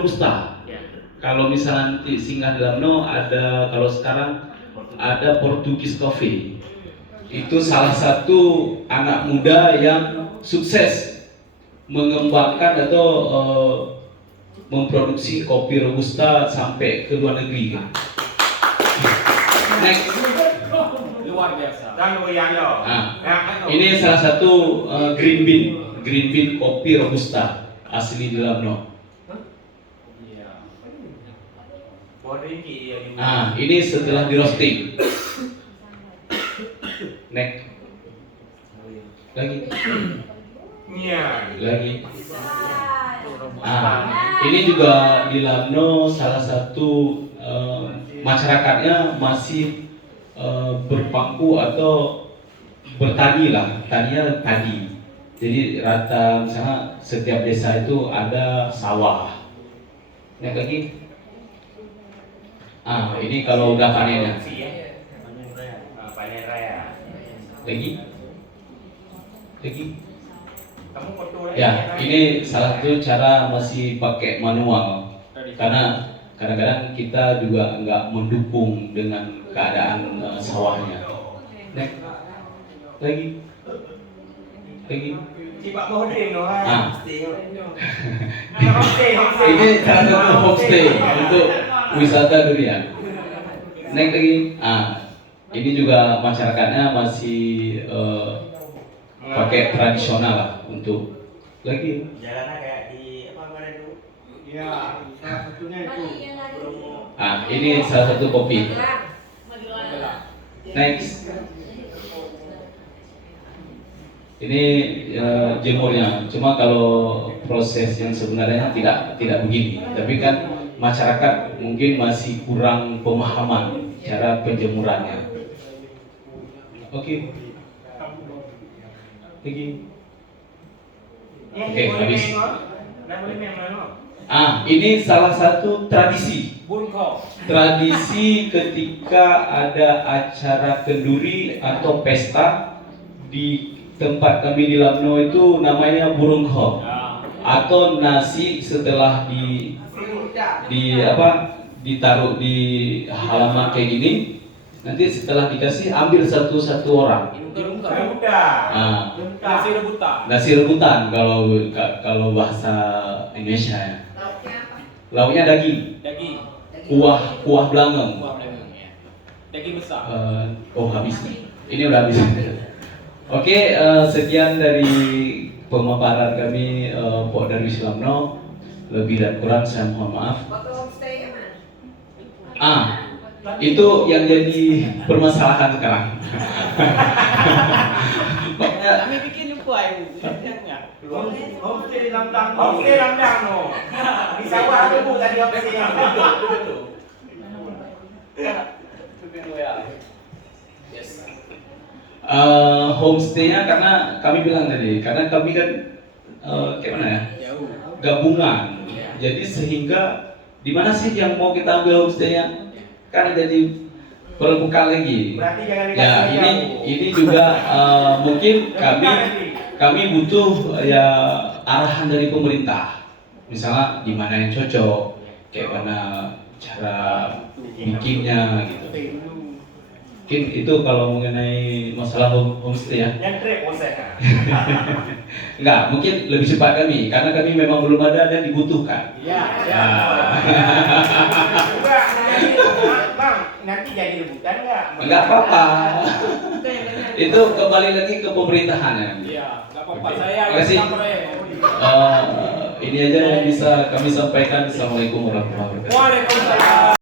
robusta. Kalau misalnya nanti singgah di Labno ada, kalau sekarang ada Portugis Coffee. Itu salah satu anak muda yang sukses mengembangkan atau memproduksi kopi robusta sampai ke luar negeri. Next. Luar biasa. Ini salah satu green bean kopi robusta asli di Labno. Ini setelah di roasting. Next. Lagi. Ini juga di Labno salah satu masyarakatnya masih berpangku atau bertani lah, taninya padi. Jadi rata misalnya setiap desa itu ada sawah. Next lagi. Ini kalau udah panennya. Lagi. Ya, ini salah satu cara masih pakai manual. Karena kadang-kadang kita juga nggak mendukung dengan keadaan sawahnya. Next. Lagi. Ini salah satu homestay untuk wisata durian. Next lagi. Ini juga masyarakatnya masih pakai tradisional lah untuk lagi. Jalannya kayak di apa kemarin tuh? Iya, salah satunya itu. Ini salah satu kopi. Next. Ini jemurnya. Cuma kalau proses yang sebenarnya tidak begini. Tapi kan masyarakat mungkin masih kurang pemahaman cara penjemurannya. Oke. Lagi. Oke, habis. Ini salah satu tradisi. Tradisi ketika ada acara kenduri atau pesta di tempat kami di Labno itu namanya burungkho atau nasi setelah ditaruh di halaman kayak gini. Nanti setelah dikasih ambil satu-satu orang. Nasi rebutan kalau bahasa Indonesia ya. Lauknya daging. Kuah belangong. Daging besar. Habis. Ini udah habis. Oke, sekian dari pemaparan kami Pok Darwis Labno. Lebih dan kurang saya mohon maaf. Itu yang jadi permasalahan sekarang. Kami bikin lupa ibu. Homestay Lamdang no. Di sawah ada bu tadi homestay. Homestay-nya karena kami bilang tadi, karena kami kan kayak mana ya? Gabungan. Jadi sehingga di mana sih yang mau kita ambil homestay-nya? Kan jadi berbuka lagi. Ya, ini juga mungkin kami butuh ya arahan dari pemerintah. Misalnya di mana yang cocok, kayak mana cara bikinnya gitu. Mungkin itu kalau mengenai masalah homestay ya. Enggak, mungkin lebih cepat kami karena kami memang belum ada dan dibutuhkan. Nanti jadi rebutan nggak? Enggak apa-apa. Itu kembali lagi ke pemerintahannya. Iya, enggak apa-apa. Saya Makasih. Ini aja yang bisa kami sampaikan. Assalamualaikum warahmatullahi wabarakatuh. Waalaikumsalam.